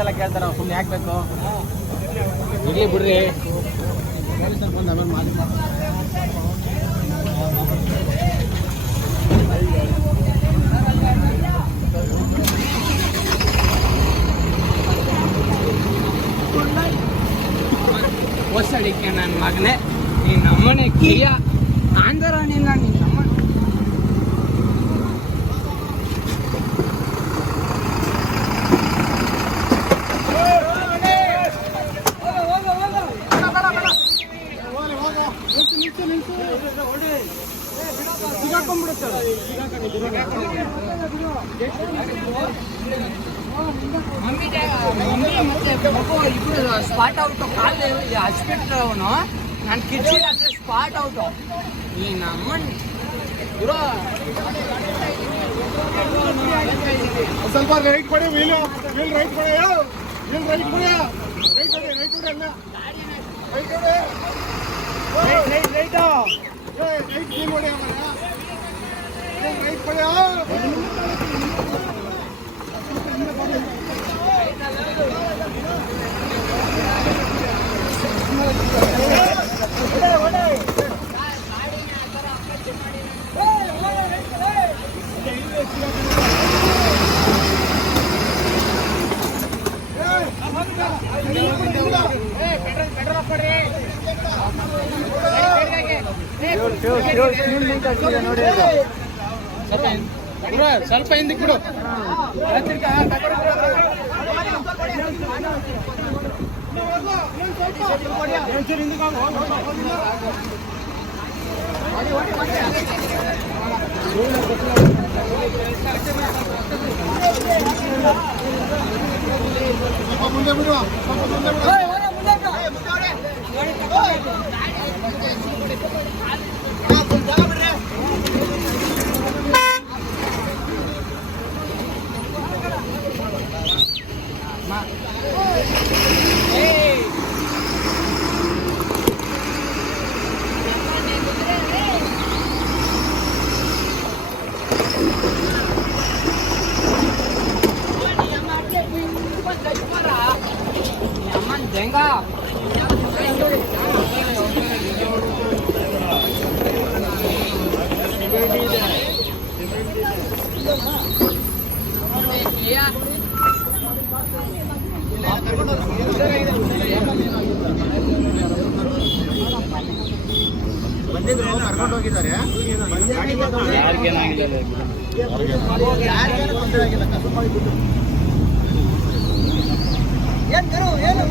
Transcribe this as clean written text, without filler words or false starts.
ಎಲ್ಲ ಕೇಳ್ತಾರ ಸುಮ್ಮನೆ ಯಾಕೆ ಬೇಕು ಇರ್ಲಿ ಬಿಡ್ರಿ ಹೊಸಡಿಕೆ ನನ್ನ ಮಗನೇ ನೀನ್ ನಮ್ಮನೆ ಕಿಯ ಆಂದರಾಣಿಲ್ಲ ನೀನ್ ನಮ್ಮ ಮಮ್ಮಿ ಮತ್ತೆ ಇಬ್ರು ಸ್ಪಾಟ್ ಔಟ್ ಕಾಲು ಹಚ್ಬಿಟ್ರೆ ಅವನು ನಾನು ಕಿಚ್ಚಿ ಅಂದ್ರೆ ಸ್ಪಾಟ್ ಔಟು ಈ ನಮ್ಮನ್ ಇರೋ ಸ್ವಲ್ಪ ರೈಟ್ ಕೊಡಿ ವೀಲ್ ರೈಟ್ ಕೊಡಿ ವೀಲ್ ರೈಟ್ ಕೊಡಿ ರೈಟ್ ಕೊಡಿ ರೈಟ್ ಕೊಡಿ ಅಲ್ಲ ರೈಟ್ ಕೊಡಿ ರೈಟ್ ರೈಟ್ ರೈಟ್ ವೀಲ್ ಕೊಡಿ ರೈಟ್ ಕೊಡಿ ಸ್ವಲ್ಪ ಹಿಂದಕ್ಕೆ ಬಿಡು ಮುಂದೆ ಬಿಡುವ denga ಬಂದಿದ್ರು ಕರ್ಕೊಂಡು ಹೋಗಿದ್ದಾರೆ ಯಾರಿಗೇನಾಗಿಲ್ಲ ತೊಂದರೆ ಆಗಿಲ್ಲ ಕಸು ಮಾಡಿಬಿಟ್ಟು ಏನು